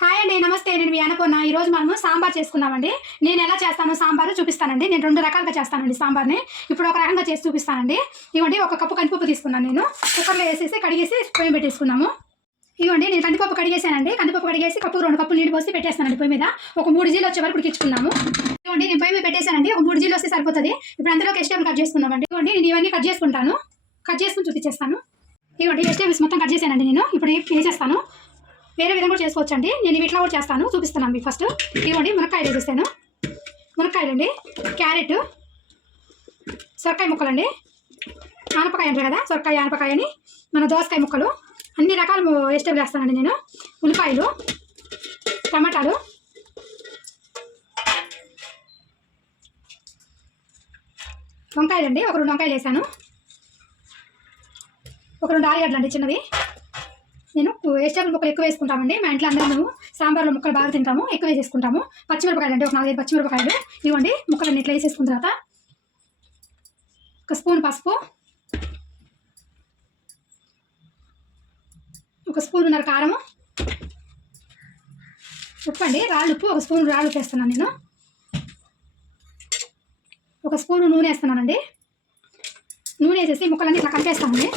Hi అండి నమస్తే. నేను మీ అనుకున్న. ఈ రోజు మనము సాంబార్ చేసుకుందామండి. నేను ఎలా చేస్తాను సాంబార్ చూపిస్తానండి. నేను రెండు రకాలుగా చేస్తానండి సాంబార్ని. ఇప్పుడు ఒక రకంగా చేసి చూపిస్తానండి. ఇవ్వండి ఒక కప్పు కందిపప్పు తీసుకున్నాను నేను. కుక్కర్లో వేసేసి కడిగేసి పొయ్యి పెట్టేసుకున్నాము ఇవ్వండి నేను కందిపప్పు కడిగేసానండి. కందిపప్పు కడిగేసి కప్పు రెండు కప్పులు నీళ్ళు పోసి పెట్టేస్తానండి పొయ్యి మీద. ఒక మూడు జీలు వచ్చే వరకు ఉడికించుకున్నాము ఇవ్వండి నేను పొయ్యి మీద పెట్టేశానండి. ఒక మూడు జీలు వస్తే సరిపోతుంది. ఇప్పుడు అందులో వెజిటేబుల్ కట్ చేసుకుందామండి. ఇవ్వండి నేను ఇవన్నీ కట్ చేసుకుంటాను. కట్ చేసుకుని చూపించేస్తాను. ఇవ్వండి వెజిటేబుల్స్ మొత్తం కట్ చేశానండి నేను. ఇప్పుడు వేసేస్తాను వేరే విధంగా కూడా చేసుకోవచ్చండి. నేను వీటిలో కూడా చేస్తాను. చూపిస్తున్నాను మీకు ఫస్ట్. ఇవ్వండి మునక్కాయలు వేసేస్తాను మునక్కాయలు అండి. క్యారెట్ సొరకాయ ముక్కలండి. ఆనపకాయ అంటారు కదా సొరకాయ ఆనపకాయ అని. మన దోసకాయ ముక్కలు. అన్ని రకాల వెజిటేబుల్ వేస్తానండి నేను. ఉల్లిపాయలు టమాటాలు. వంకాయలండి. ఒక రెండు వంకాయలు వేసాను ఒక రెండు ఆలుగడ్డలు అండి చిన్నవి. నేను వెజిటేబుల్ ముక్కలు ఎక్కువ వేసుకుంటామండి. మా ఇంట్లో అందరం మేము సాంబార్లో ముక్కలు బాగా తింటాము ఎక్కువ వేసేసుకుంటాము పచ్చిమిరపకాయలు అండి ఒక నాలుగైదు పచ్చిమిరపకాయలు. ఇవ్వండి ముక్కలన్నీ ఇట్లా వేసేసుకున్న తర్వాత ఒక స్పూన్ పసుపు ఒక స్పూన్ ఉన్నారు కారము ఉప్పు అండి. రాళ్ళు ఉప్పు ఒక స్పూన్ రాళ్ళు వేస్తున్నాను నేను. ఒక స్పూన్ నూనె వేస్తున్నానండి. నూనె వేసేసి ముక్కలన్నీ ఇట్లా కలిపేస్తామండి.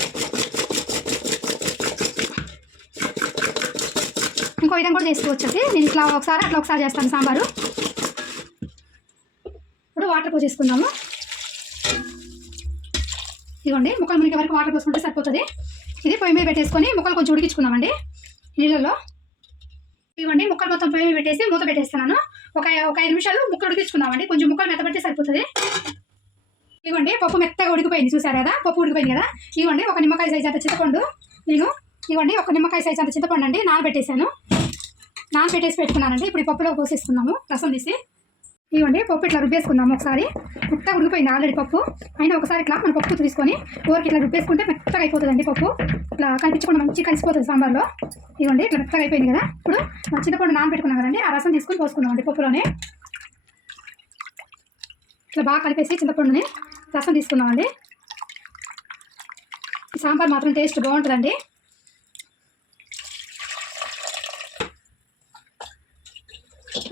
ఇంకో విధంగా కూడా చేసుకోవచ్చు అది నేను ఇట్లా ఒకసారి అట్లా ఒకసారి చేస్తాను సాంబారు. ఇప్పుడు వాటర్ పోసేసుకుందాము. ఇదిగోండి ముక్కలు మునిగే వరకు వాటర్ పోసుకుంటే సరిపోతుంది. ఇది పొయ్యి మీద పెట్టేసుకొని ముక్కలు కొంచెం ఉడికించుకుందామండి. నీళ్ళలో. ఇవ్వండి ముక్కలు మొత్తం పొయ్యి మీద పెట్టేసి మూత పెట్టేస్తున్నాను. ఒక ఒక ఐదు నిమిషాలు ముక్కలు ఉడికించుకుందామండి. కొంచెం ముక్కలు మెత్తబడితే సరిపోతుంది. ఇవ్వండి పప్పు మెత్తగా ఉడికిపోయింది. చూసారు కదా? పప్పు ఉడికిపోయింది కదా? ఇవ్వండి ఒక నిమ్మకాయ సైజ్ అంత చింతపండు. నేను ఇవ్వండి ఒక నిమ్మకాయ సైజ్ అంత చింతపండు అండి నానబెట్టేశాను. నానబెట్టేసి పెట్టుకున్నానండి ఇప్పుడు ఈ పప్పులో పోసేసుకున్నాము రసం తీసి. ఇవ్వండి పప్పు ఇట్లా రుబ్బేసుకుందాము ఒకసారి. మెత్తగా ఉడికిపోయింది ఆల్రెడీ పప్పు. అయినా ఒకసారి ఇట్లా మన పప్పు తీసుకొని ఊరికి ఇట్లా రుబ్బేసుకుంటే మెత్తగా అయిపోతుందండి పప్పు. ఇట్లా కనిపించకుండా మంచిగా కలిసిపోతుంది సాంబార్లో. ఇవ్వండి ఇట్లా మెత్తగా అయిపోయింది కదా. ఇప్పుడు మన చింతపండు నానబెట్టుకున్నాం కదండి ఆ రసం తీసుకొని పోసుకుందామండి పప్పులోనే. ఇట్లా బాగా కలిపేసి చింతపండుని రసం తీసుకున్నామండి సాంబార్ మాత్రం టేస్ట్ బాగుంటుందండి.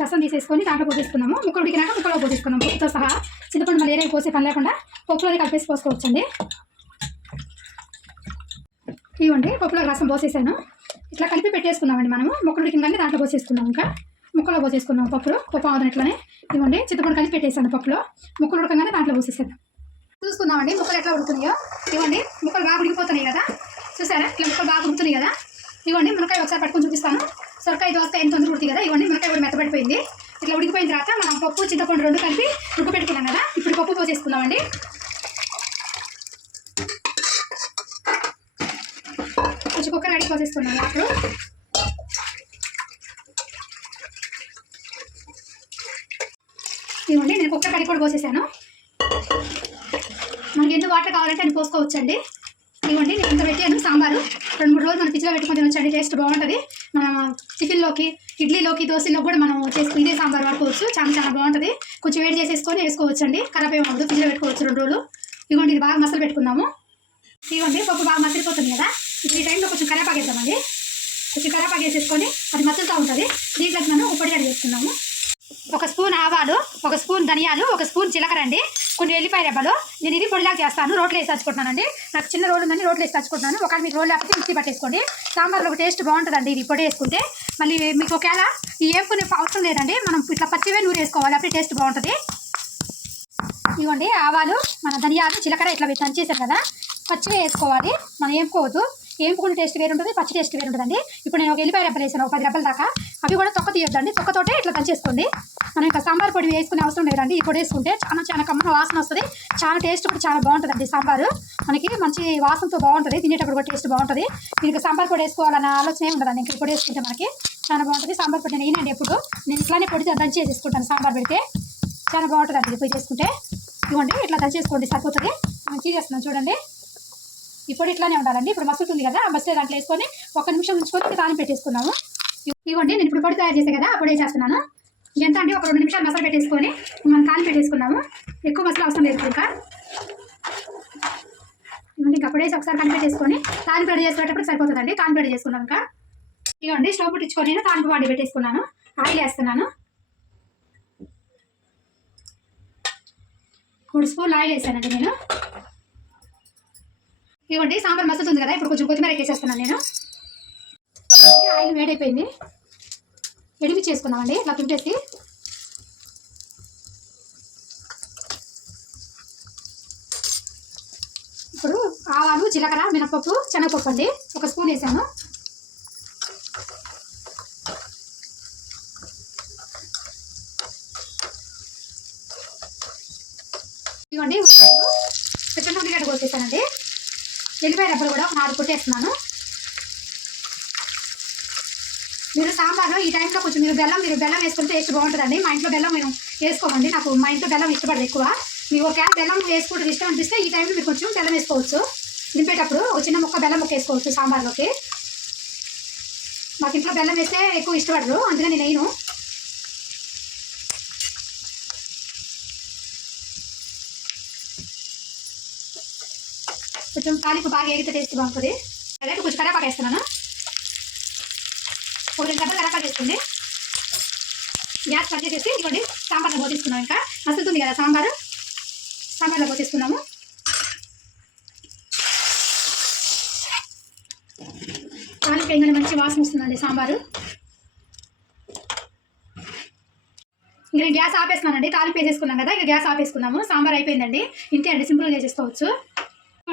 రసం తీసేసుకొని దాంట్లో పోసేసుకున్నాము. ముక్కలు ఉడికినాక ముక్కలో పోసేసుకున్నాము. పప్పుతో సహా చింతపండు మళ్ళీ ఏదైనా పోసే పని లేకుండా పప్పులో కలిపేసి పోసుకోవచ్చండి. ఇవ్వండి పప్పులో రసం పోసేసాను. ఇట్లా కలిపి పెట్టేసుకున్నామండి మనము. ముక్కలు ఉడికిందని దాంట్లో పోసేసుకున్నాం ఇంకా. ముక్కలో పోసేసుకున్నాం పప్పులు. పప్పు ఆవదన ఇట్లానే ఇవ్వండి చింతపండు కలిపి పెట్టేసాను పప్పులో. ముక్కలు ఉడకంగానే దాంట్లో పోసేసాను. చూసుకుందామండి ముక్కలు ఎట్లా ఉడుకుతున్నాయో. ఇవ్వండి ముక్కలు బాగా ఉడికిపోతున్నాయి కదా. చూసారా? ఇట్లా ముక్కలు బాగా ఉడుకుతున్నాయి కదా. ఇవ్వండి మునకాయ ఒకసారి పట్టుకొని చూపిస్తాను. సొరకాయ దోసకాయ ఎంత తొందర ఉడుతుంది కదా ఇవన్నీ మిరకాయ కూడా మెత్తబడిపోయింది. ఇట్లా ఉడికిపోయిన తర్వాత మనం పప్పు చింతపండు రెండు కలిపి ఉడక పెట్టుకున్నాం కదా ఇప్పుడు పప్పు పోసేసుకుందామండి. కొంచెం కుక్కర్ అడిగి పోసేసుకున్నాం అప్పుడు. ఇవ్వండి నేను కుక్కర్ కడిగి కూడా పోసేసాను. మనకి ఎందుకు వాటర్ కావాలంటే అని పోసుకోవచ్చండి. ఇవ్వండి నేను ఇంత పెట్టాను సాంబారు. రెండు మూడు రోజులు మన ఫ్రిడ్జ్లో పెట్టుకొని తినొచ్చండి టేస్ట్ బాగుంటుంది. మనం టిఫిన్లోకి ఇడ్లీలోకి దోశలో కూడా మనం చేసుకుని ఇదే సాంబార్ వాడుకోవచ్చు. చాలా చాలా బాగుంటుంది. కొంచెం వేడి చేసేసుకొని వేసుకోవచ్చు అండి ఖరాబ్ ఉండదు ఫ్రిడ్జ్లో పెట్టుకోవచ్చు రెండు రోజులు. ఇవ్వండి ఇది బాగా మసాలా పెట్టుకుందాము. ఇవ్వండి పప్పు బాగా మసిలిపోతుంది కదా. ఇప్పుడు ఈ టైంలో కొంచెం కరాపాకేద్దామండి కొంచెం కరేపాకు వేసేసుకొని అది మసులుతూ ఉంటుంది. దీంట్లోకి మనం ఉప్పటి కడిగి వేసుకుందాము. ఒక స్పూన్ ఆవాలు ఒక స్పూన్ ధనియాలు ఒక స్పూన్ జీలకర్ర అండి. కొన్ని ఎల్లిపాయ రెబ్బలు. నేను ఇది పొడిలాగా చేస్తాను. రోట్లో వేసి తెచ్చుకుంటున్నానండి నాకు చిన్న రోడ్లు ఉందని రోట్లో వేసి తెచ్చుకుంటున్నాను ఒకవేళ మీకు రోడ్లు లేకపోతే మిక్సీ పట్టేసుకోండి. సాంబార్లో ఒక టేస్ట్ బాగుంటుందండి. ఇది పొడి వేసుకుంటే మళ్ళీ మీకు ఒకవేళ ఈ వేపుకునే అవసరం లేదండి. మనం ఇట్లా పచ్చివే నూరు వేసుకోవాలి. అప్పుడే టేస్ట్ బాగుంటుంది. ఇవ్వండి ఆవాలు మన ధనియాలు జీలకర్ర ఇట్లా దంచేసారు కదా. పచ్చివే వేసుకోవాలి. మనం వేపుకోవద్దు వేపుకున్న టేస్ట్ వేరు ఉంటుంది పచ్చి టేస్ట్ వేరు ఉంటుందండి ఇప్పుడు నేను ఒక ఎల్లిపాయ రెబ్బలు వేసాను. ఒక పది రెబ్బల దాకా. అవి కూడా తొక్క తీయొద్దండి. తొక్కతోటే ఇట్లా దంచేసుకోండి. మనం ఇంకా సాంబార్ పొడి వేసుకునే అవసరం లేదండి. ఈ పొడి వేసుకుంటే చాలా చాలా కమ్మన వాసన వస్తుంది. చాలా టేస్ట్ కూడా చాలా బాగుంటుందండి సాంబారు. మనకి మంచి వాసనతో బాగుంటుంది. తినేటప్పుడు కూడా టేస్ట్ బాగుంటుంది. ఇంకా సాంబార్ పొడి వేసుకోవాలన్న ఆలోచన ఉండదండి. ఇంకా పొడి వేసుకుంటే మనకి చాలా బాగుంటుంది. సాంబార్ పొడి నేను ఎప్పుడు. నేను ఇట్లానే పొడి దంచి చేసుకుంటాను. సాంబార్ పెడితే చాలా బాగుంటుంది ఇది పొడి చేసుకుంటే. ఇవ్వండి ఇట్లా దంచేసుకోండి సరిపోతుంది. మంచిగా చేస్తున్నాను చూడండి. ఇప్పుడు ఇట్లానే ఉండాలండి. ఇప్పుడు మసులుతుంది కదా ఆ మసలే దాంట్లో వేసుకొని ఒక నిమిషం ఉంచుకొని తాళం పెట్టేసుకున్నాము ఇవ్వండి నేను ఇప్పుడు పొడి తయారు చేసే కదా అప్పుడు వేసేస్తున్నాను. ఎంత అంటే ఒక రెండు నిమిషాలు మసాలా పెట్టేసుకొని మనం కాలు పెట్టేసుకున్నాము ఎక్కువ మసాలా అవసరం లేదు ఇంకా. ఇవ్వండి ఇంకా పొడి ఒకసారి కలిపి పెట్టేసుకొని తాళం రెడీ చేసేటప్పుడు సరిపోతుందండి. తాళం రెడీ చేసుకున్నాం ఇంకా. ఇవ్వండి స్టవ్ పుట్టించుకొని నేను తాలింపు వాడి పెట్టేసుకున్నాను. ఆయిల్ వేస్తున్నాను. మూడు స్పూన్లు ఆయిల్ వేసానండి నేను. ఇవ్వండి సాంబార్ మసాలా కదా ఇప్పుడు కొంచెం కొత్తిమీర వేసేస్తున్నాను నేను. ఆయిల్ వేడైపోయింది. ఎడిపి చేసుకున్నామండి ఇట్లా తింటేసి ఇప్పుడు ఆవాలు జీలకర్ర మినపప్పు శనగపప్పు అండి. ఒక స్పూన్ వేసాను. ఇవ్వండి ఉల్లిపాయలు చిన్న ఉల్లిగడ్డ కోసేసానండి ఎల్లిపాయ రబ్బలు కూడా నాలుగు కొట్టేస్తున్నాను. మీరు సాంబార్లో ఈ టైంలో కొంచెం మీరు బెల్లం మీరు బెల్లం వేసుకుంటే టేస్ట్ బాగుంటుందండి. మా ఇంట్లో బెల్లం మేము వేసుకోమండి. నాకు మా ఇంట్లో బెల్లం ఇష్టపడదు ఎక్కువ. మీకు ఒక బెల్లం వేసుకుంటే ఇష్టం అనిపిస్తే ఈ టైంలో మీరు కొంచెం బెల్లం వేసుకోవచ్చు. దింపేటప్పుడు ఒక చిన్న ముక్క బెల్లం ముక్క వేసుకోవచ్చు సాంబార్లోకి. మాకు ఇంట్లో బెల్లం వేస్తే ఎక్కువ ఇష్టపడరు అందుకని నేను కొంచెం తాలింపు బాగా ఎగితే టేస్ట్ బాగుంటుంది. అదే కొంచెం కరేపాకు వేస్తున్నాను. ఒక రెండు గంటలు కరేపాకు వేస్తుంది గ్యాస్ కట్ చేసేసి ఇవ్వండి సాంబార్లో పోసేసుకున్నాం ఇంకా. మసులుతుంది కదా సాంబారు? సాంబార్లో పోసేసుకున్నాము. తాలింపు ఏంటంటే మంచి వాసన వస్తుందండి సాంబారు. ఇంకా నేను గ్యాస్ ఆపేస్తున్నానండి తాలింపు వేసేసుకున్నాం కదా ఇక గ్యాస్ ఆపేసుకున్నాము. సాంబార్ అయిపోయిందండి. ఇంతే అండి సింపుల్గా చేసేసుకోవచ్చు.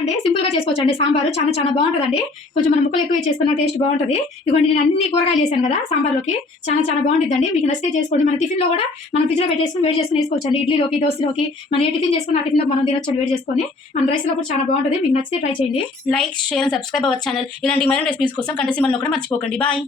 అండి సింపుల్గా చేసుకోవచ్చు అండి సాంబారు చాలా చాలా బాగుంటుందండి. కొంచెం మనం ముక్కలు ఎక్కువ చేసుకున్న టేస్ట్ బాగుంటుంది. ఇదిగోండి నేను అన్ని కూరగాయలు చేశాను కదా సాంబార్లోకి. చాలా చాలా బాగుంటుందండి మీకు నచ్చితే చేసుకోండి. మన టిఫిన్లో కూడా మనం ఫ్రిడ్జ్లో పెట్టేసుకుని వేడి చేసుకుని వేసుకోవచ్చు ఇడ్లీలోకి దోశలోకి మనం ఏ టిఫిన్ చేసుకుని ఆ టిఫిన్లో మనం తినొచ్చండి వేడి చేసుకొని. మన రైస్లో కూడా చాలా బాగుంటుంది. మీకు నచ్చితే ట్రై చేయండి. Like share and subscribe our channel. ఇలాంటి మరిన్ని రెసిపీస్ కోసం కంటసీమల్లో కూడా మర్చిపోకండి. బాయ్.